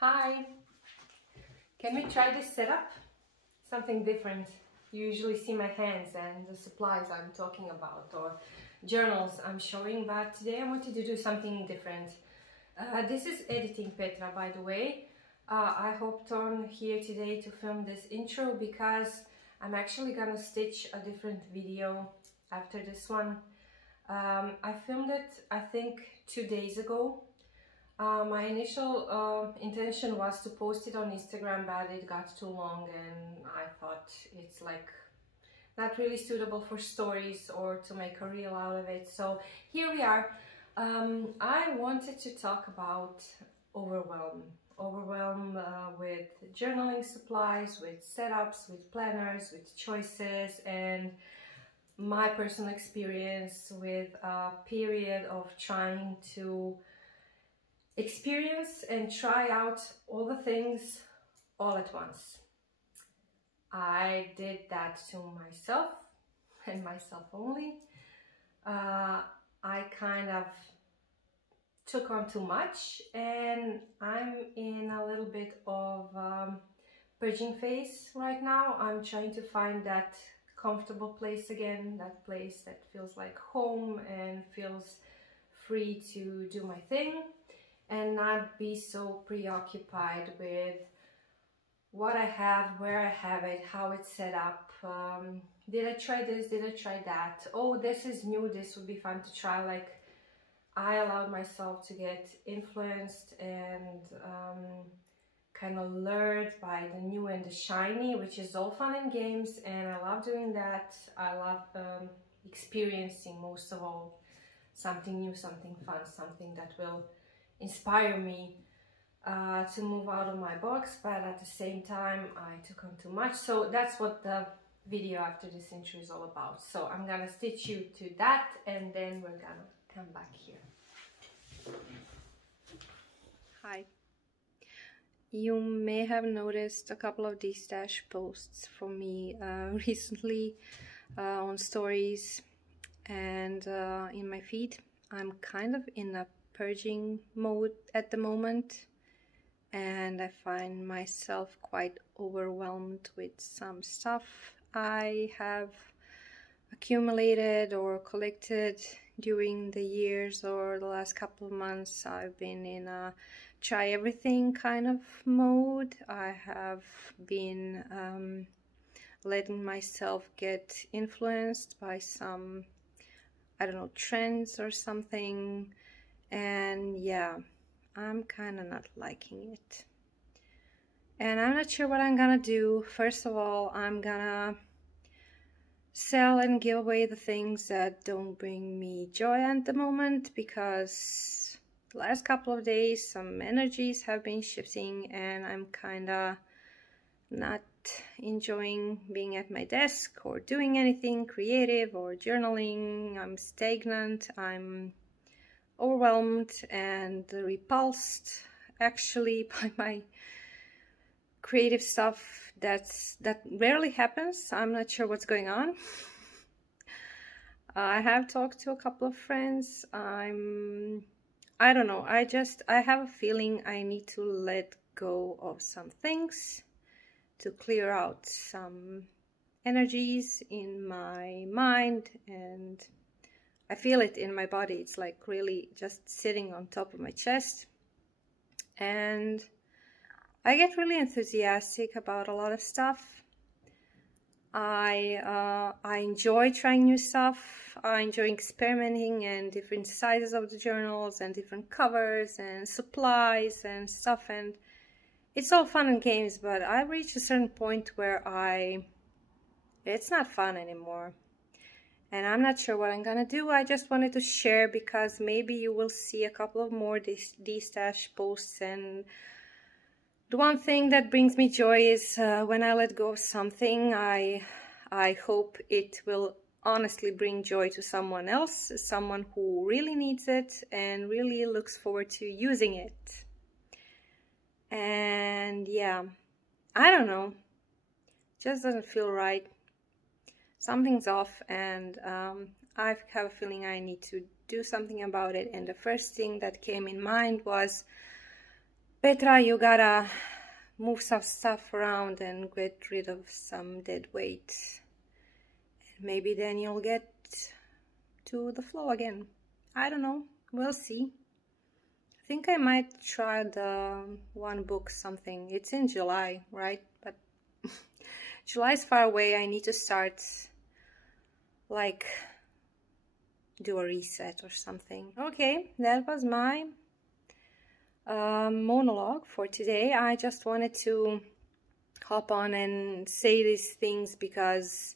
Hi! Can we try this setup? Something different. You usually see my hands and the supplies I'm talking about, or journals I'm showing, but today I wanted to do something different. This is editing Petra, by the way. I hopped on here today to film this intro because I'm actually gonna stitch a different video after this one. I filmed it, I think, 2 days ago. My initial intention was to post it on Instagram, but it got too long and I thought it's like not really suitable for stories or to make a reel out of it. So here we are. I wanted to talk about Overwhelm. Overwhelm with journaling supplies, with setups, with planners, with choices, and my personal experience with a period of trying to experience and try out all the things all at once. I did that to myself and myself only. I kind of took on too much and I'm in a little bit of purging phase right now. I'm trying to find that comfortable place again, that place that feels like home and feels free to do my thing and not be so preoccupied with what I have, where I have it, how it's set up. Did I try this? Did I try that? Oh, this is new, this would be fun to try. Like, I allowed myself to get influenced and kind of lured by the new and the shiny, which is all fun and games, and I love doing that. I love experiencing, most of all, something new, something fun, something that will inspire me to move out of my box, but at the same time I took on too much. So that's what the video after this intro is all about. So I'm gonna stitch you to that and then we're gonna come back here. Hi. You may have noticed a couple of these stash posts from me recently on stories and in my feed. I'm kind of in a purging mode at the moment and I find myself quite overwhelmed with some stuff I have accumulated or collected during the years or the last couple of months. I've been in a try everything kind of mode. I have been letting myself get influenced by some, I don't know, trends or something, and yeah, I'm kind of not liking it. And I'm not sure what I'm gonna do. First of all, I'm gonna sell and give away the things that don't bring me joy at the moment, because the last couple of days some energies have been shifting and I'm kind of not enjoying being at my desk or doing anything creative or journaling. I'm stagnant, I'm overwhelmed and repulsed actually by my creative stuff. That rarely happens. I'm not sure what's going on. I have talked to a couple of friends. I don't know, I have a feeling I need to let go of some things to clear out some energies in my mind, and I feel it in my body. It's like really just sitting on top of my chest, and I get really enthusiastic about a lot of stuff. I enjoy trying new stuff. I enjoy experimenting and different sizes of the journals and different covers and supplies and stuff, and it's all fun and games, but I've reached a certain point where it's not fun anymore. And I'm not sure what I'm gonna do. I just wanted to share because maybe you will see a couple of more de-stash posts. And the one thing that brings me joy is when I let go of something, I hope it will honestly bring joy to someone else, someone who really needs it and really looks forward to using it. And yeah, I don't know, just doesn't feel right. Something's off, and I have a feeling I need to do something about it. And the first thing that came in mind was Petra, you gotta move some stuff around and get rid of some dead weight. Maybe then you'll get to the flow again. I don't know. We'll see. I think I might try the one book something. It's in July, right? But July is far away. I need to start, like, do a reset or something. Okay, that was my monologue for today. I just wanted to hop on and say these things because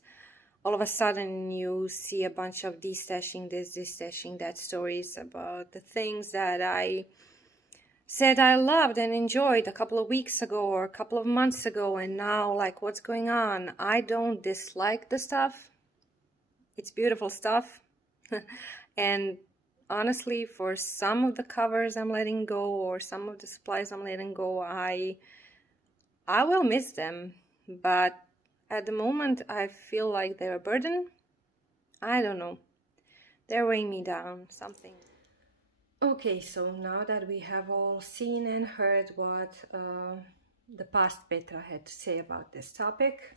all of a sudden you see a bunch of destashing this, destashing that stories about the things that I said I loved and enjoyed a couple of weeks ago or a couple of months ago, and now, like, what's going on? I don't dislike the stuff. It's beautiful stuff. And honestly, for some of the covers I'm letting go, or some of the supplies I'm letting go, I will miss them. But at the moment, I feel like they're a burden. I don't know. They're weighing me down, something. Okay, so now that we have all seen and heard what the past Petra had to say about this topic,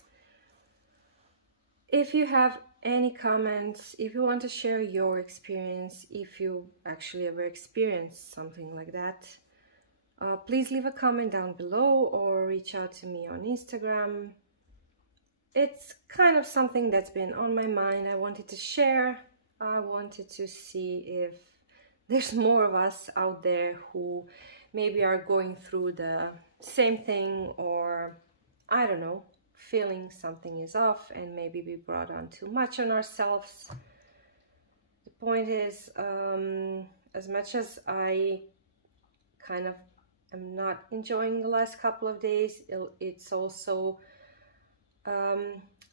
if you have any comments, if you want to share your experience, if you actually ever experienced something like that, please leave a comment down below or reach out to me on Instagram. It's kind of something that's been on my mind. I wanted to share. I wanted to see if there's more of us out there who maybe are going through the same thing, or I don't know, feeling something is off and maybe we brought on too much on ourselves. The point is, as much as I kind of am not enjoying the last couple of days, it's also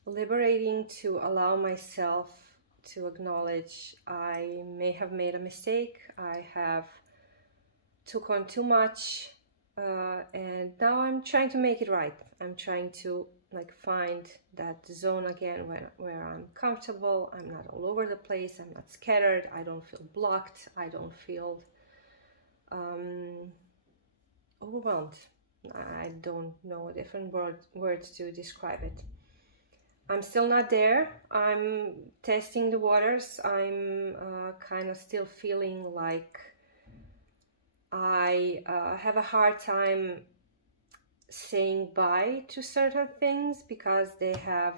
liberating to allow myself to acknowledge I may have made a mistake. I have took on too much, and now I'm trying to make it right. I'm trying to find that zone again where I'm comfortable. I'm not all over the place. I'm not scattered. I don't feel blocked. I don't feel overwhelmed. I don't know a different words to describe it. I'm still not there. I'm testing the waters. I'm kind of still feeling like I have a hard time saying bye to certain things because they have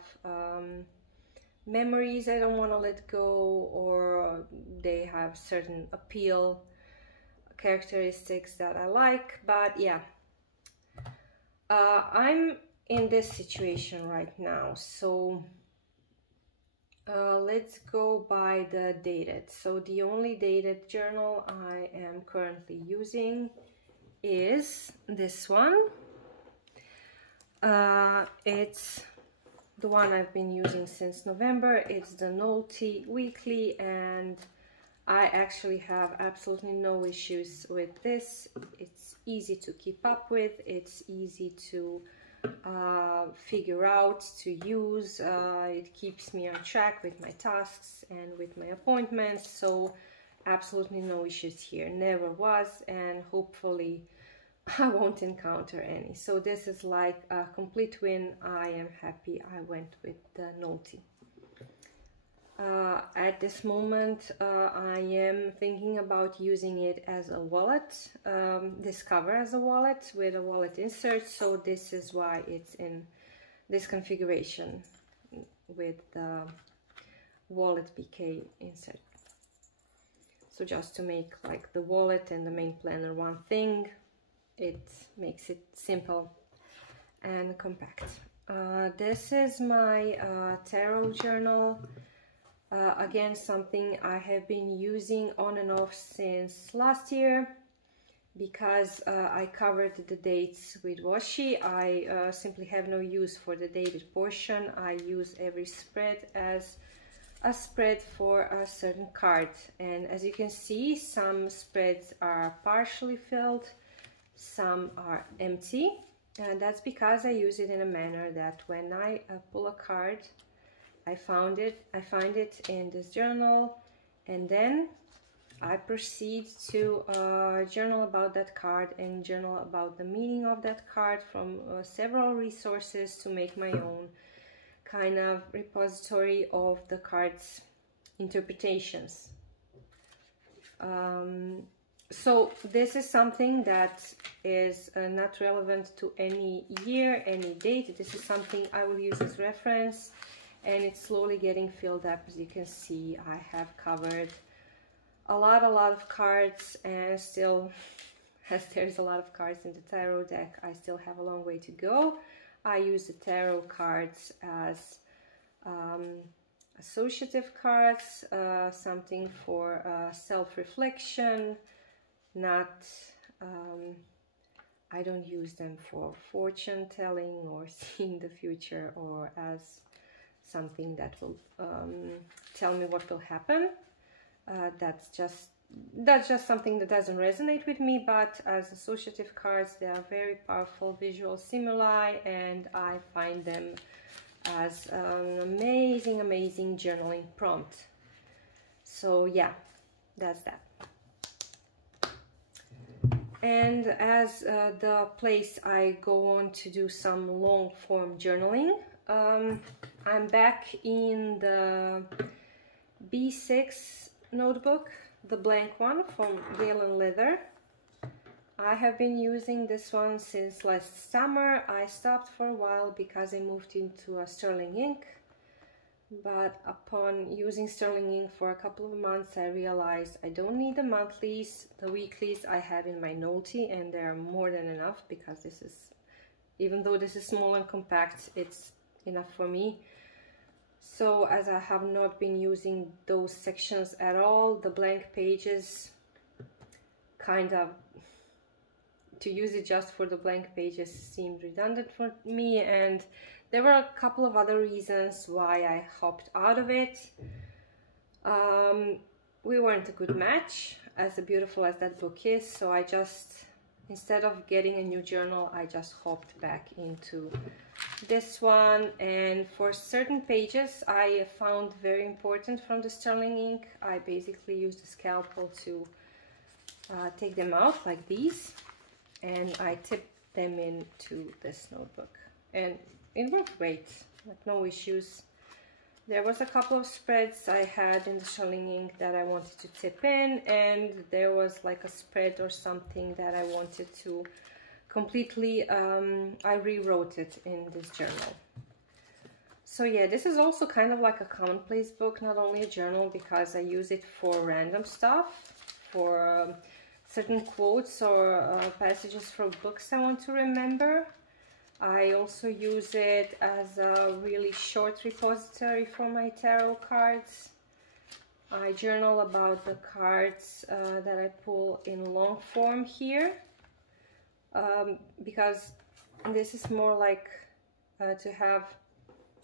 memories I don't want to let go, or they have certain appeal characteristics that I like. But yeah, I'm in this situation right now, so let's go by the dated. So the only dated journal I am currently using is this one. It's the one I've been using since November. It's the Nolte Weekly, and I actually have absolutely no issues with this. It's easy to keep up with. It's easy to figure out, to use. It keeps me on track with my tasks and with my appointments, so absolutely no issues here. Never was, and hopefully I won't encounter any. So this is like a complete win. I am happy I went with the Nolte. At this moment, I am thinking about using it as a wallet, this cover as a wallet with a wallet insert. So this is why it's in this configuration with the wallet BK insert. So just to make like the wallet and the main planner one thing, it makes it simple and compact. This is my tarot journal. Again, something I have been using on and off since last year because I covered the dates with washi. I simply have no use for the dated portion. I use every spread as a spread for a certain card, and as you can see, some spreads are partially filled, some are empty, and that's because I use it in a manner that when I pull a card, I find it in this journal, and then I proceed to journal about that card and journal about the meaning of that card from several resources to make my own kind of repository of the card's interpretations. So this is something that is not relevant to any year, any date. This is something I will use as reference, and it's slowly getting filled up. As you can see, I have covered a lot of cards, and still, as there's a lot of cards in the tarot deck, I still have a long way to go. I use the tarot cards as associative cards, something for self-reflection, not I don't use them for fortune telling or seeing the future or as something that will tell me what will happen. That's just something that doesn't resonate with me, but as associative cards, they are very powerful visual stimuli, and I find them as an amazing journaling prompt. So yeah, that's that. And as the place I go on to do some long form journaling, I'm back in the B6 notebook, the blank one from Galen Leather. I have been using this one since last summer. I stopped for a while because I moved into a sterling ink, but upon using sterling ink for a couple of months, I realized I don't need the monthlies. The weeklies I have in my Noti, and they are more than enough, because this is, even though this is small and compact, it's enough for me. So as I have not been using those sections at all, the blank pages, kind of, to use it just for the blank pages seemed redundant for me, and there were a couple of other reasons why I hopped out of it. We weren't a good match, as beautiful as that book is, so I just, instead of getting a new journal, I just hopped back into this one. And for certain pages I found very important from the sterling ink, I basically used a scalpel to take them out like these, and I tipped them into this notebook, and it worked great, like no issues. There was a couple of spreads I had in the sterling ink that I wanted to tip in, and there was like a spread or something that I wanted to completely, I rewrote it in this journal. So yeah, this is also kind of like a commonplace book, not only a journal, because I use it for random stuff, for certain quotes or passages from books I want to remember. I also use it as a really short repository for my tarot cards. I journal about the cards that I pull in long form here, because this is more like to have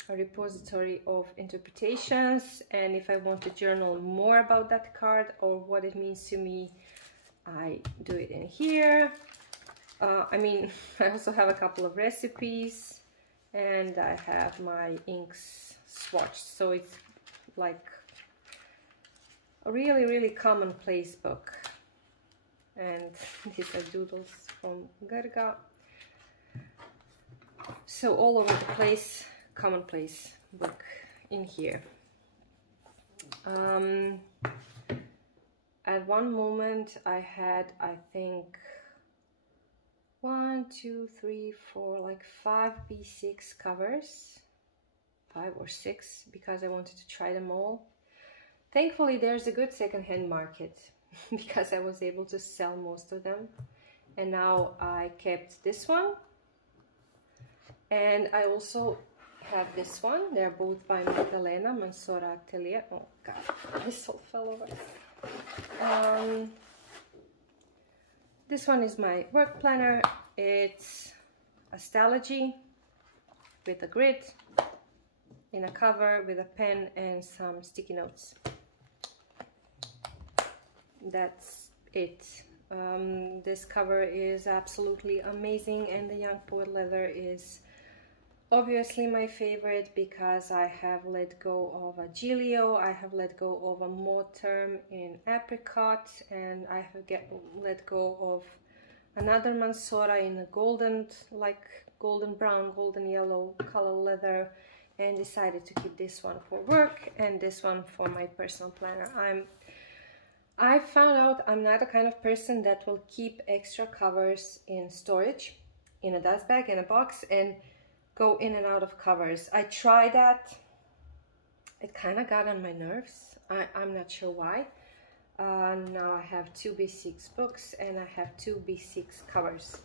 a repository of interpretations, and if I want to journal more about that card or what it means to me, I do it in here. I mean, I also have a couple of recipes, and I have my inks swatched, so it's like a really commonplace book. And these are doodles from Garga. So all over the place, commonplace book in here. At one moment I had, I think, 1, 2, 3, 4, like 5 B6 covers, 5 or 6, because I wanted to try them all. Thankfully there's a good second-hand market because I was able to sell most of them. And now I kept this one, and I also have this one. They're both by Magdalena Mansora Atelier. Oh god, this all fell over. This one is my work planner. It's astrology with a grid, in a cover with a pen and some sticky notes. That's it. This cover is absolutely amazing, and the Young Poet leather is Obviously my favorite, because I have let go of a Giglio, I have let go of a Moterm in apricot, and I have let go of another Mansora in a golden, like golden brown, golden yellow color leather, and decided to keep this one for work and this one for my personal planner. I found out I'm not the kind of person that will keep extra covers in storage, in a dust bag, in a box, and go in and out of covers. I tried that. It kind of got on my nerves. I'm not sure why. Now I have 2 B6 books and I have 2 B6 covers.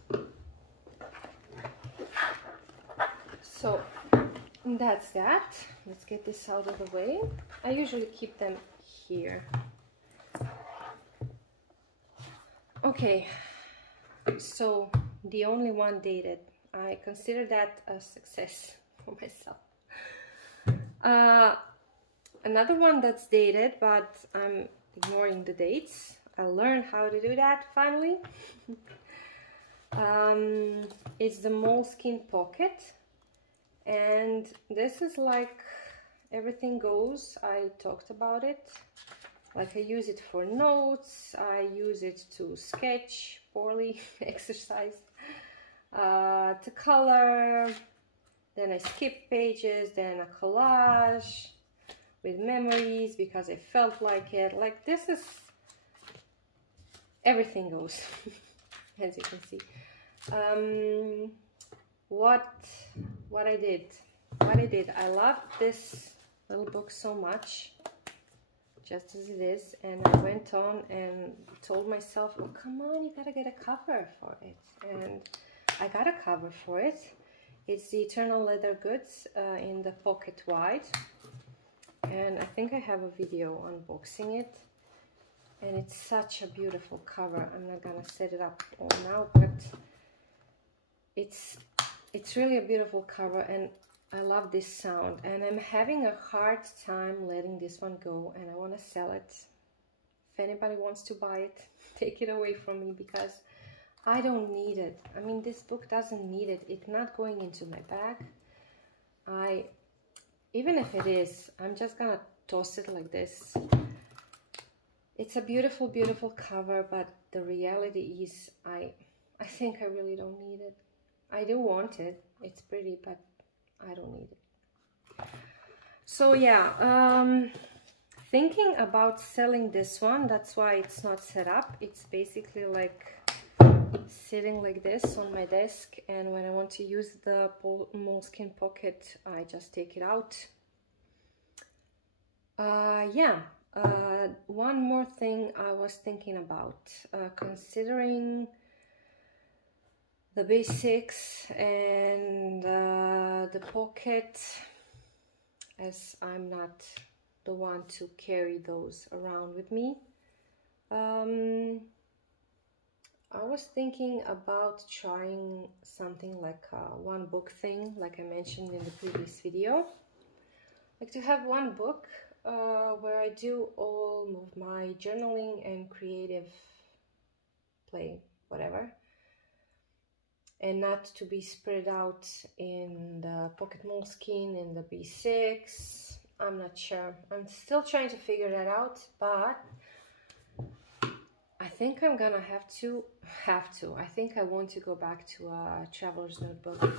So that's that. Let's get this out of the way. I usually keep them here. Okay, so the only one dated. I consider that a success for myself. Another one that's dated, but I'm ignoring the dates. I learned how to do that finally. It's the Moleskine Pocket, and this is like everything goes. I talked about it. Like I use it for notes, I use it to sketch poorly, exercise, to color, then I skip pages, then a collage with memories because I felt like it. Like this is, everything goes, as you can see. What I did, I love this little book so much, just as it is, and I went on and told myself, oh come on, you gotta get a cover for it, and I got a cover for it. It's the Eternal Leather Goods in the pocket wide, and I think I have a video unboxing it, and it's such a beautiful cover. I'm not gonna set it up all now, but it's really a beautiful cover, and I love this sound, and I'm having a hard time letting this one go, and I want to sell it. If anybody wants to buy it, take it away from me, because I don't need it. I mean, this book doesn't need it. It's not going into my bag. Even if it is, I'm just gonna toss it like this. It's a beautiful, beautiful cover, but the reality is I think I really don't need it. I do want it. It's pretty, but I don't need it. So yeah, thinking about selling this one. That's why it's not set up. It's basically like sitting like this on my desk, and when I want to use the Moleskine Pocket, I just take it out. Yeah, one more thing I was thinking about, considering the basics and the pocket, as I'm not the one to carry those around with me. I was thinking about trying something like a one book thing, like I mentioned in the previous video. Like to have one book where I do all of my journaling and creative play, whatever, and not to be spread out in the pocket Moleskine, in the B6. I'm not sure. I'm still trying to figure that out, but I think I'm gonna have to. I think I want to go back to a traveler's notebook,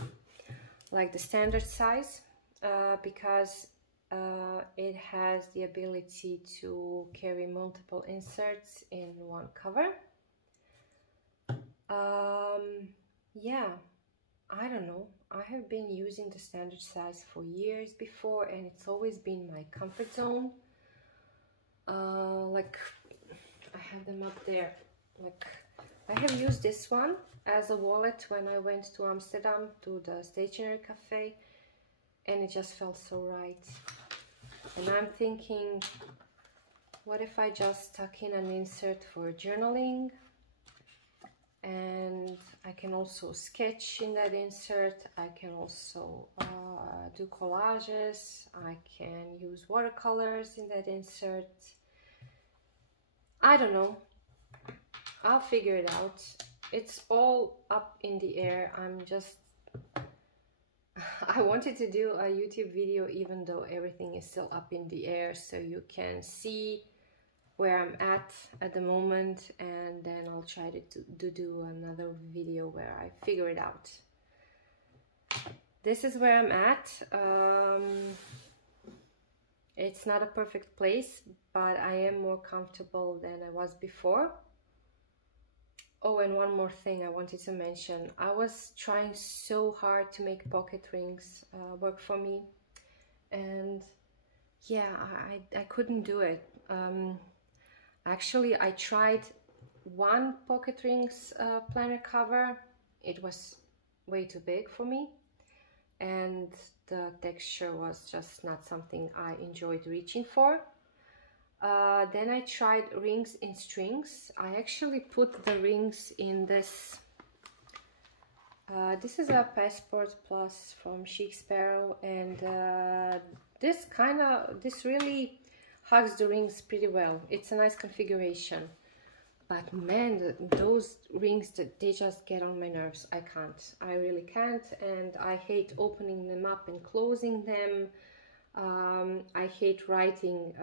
like the standard size, because it has the ability to carry multiple inserts in one cover. Yeah, I don't know. I have been using the standard size for years before, and it's always been my comfort zone. Like I have them up there. Like I have used this one as a wallet when I went to Amsterdam to the stationery cafe, and it just felt so right. And I'm thinking, what if I just tuck in an insert for journaling, and I can also sketch in that insert. I can also do collages. I can use watercolors in that insert. I don't know. I'll figure it out. It's all up in the air. I'm just I wanted to do a YouTube video even though everything is still up in the air, so you can see where I'm at the moment, and then I'll try to do another video where I figure it out. This is where I'm at. It's not a perfect place, but I am more comfortable than I was before. Oh, and one more thing I wanted to mention. I was trying so hard to make pocket rings work for me, and yeah, I couldn't do it. Actually, I tried one pocket rings planner cover. It was way too big for me, and the texture was just not something I enjoyed reaching for. Then I tried rings in strings. I actually put the rings in this. This is a Passport Plus from Chic Sparrow, and this really hugs the rings pretty well. It's a nice configuration, but man, those rings, they just get on my nerves. I can't. I really can't, and I hate opening them up and closing them. I hate writing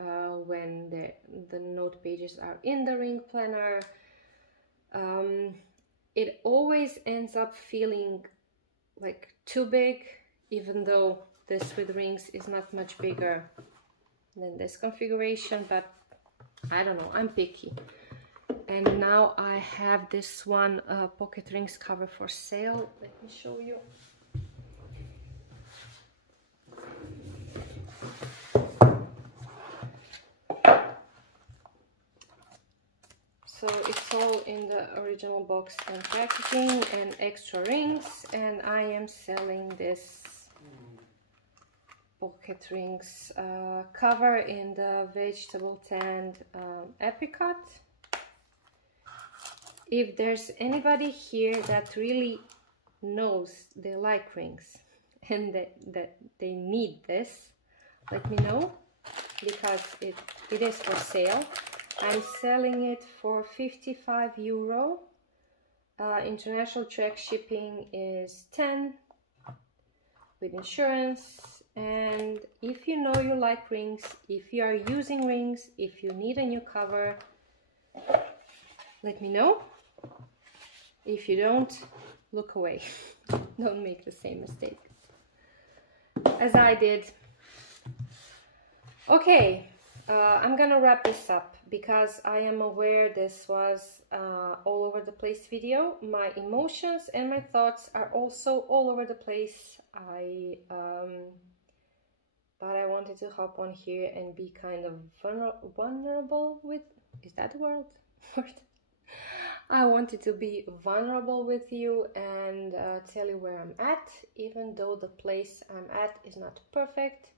when the note pages are in the ring planner. It always ends up feeling like too big, even though this with rings is not much bigger than this configuration, but I don't know, I'm picky. And now I have this one pocket rings cover for sale. Let me show you. So it's all in the original box and packaging and extra rings, and I am selling this pocket rings cover in the vegetable tanned apricot. If there's anybody here that really knows they like rings and that they need this, let me know, because it is for sale. I'm selling it for €55. International track shipping is 10 with insurance. And if you know you like rings, if you are using rings, if you need a new cover, let me know. If you don't, look away. Don't make the same mistake as I did. Okay, I'm gonna wrap this up because I am aware this was all over the place video. My emotions and my thoughts are also all over the place. But I wanted to hop on here and be kind of vulnerable with, is that the word? I wanted to be vulnerable with you and tell you where I'm at, even though the place I'm at is not perfect,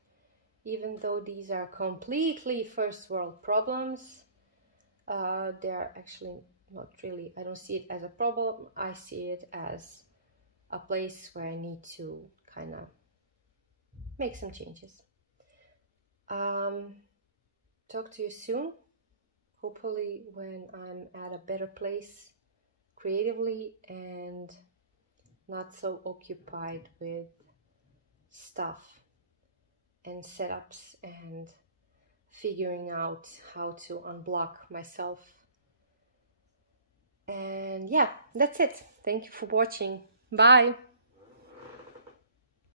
even though these are completely first world problems. They are actually not really, I don't see it as a problem, I see it as a place where I need to kind of make some changes. Talk to you soon, hopefully when I'm at a better place creatively and not so occupied with stuff and setups and figuring out how to unblock myself. And yeah, that's it. Thank you for watching. Bye.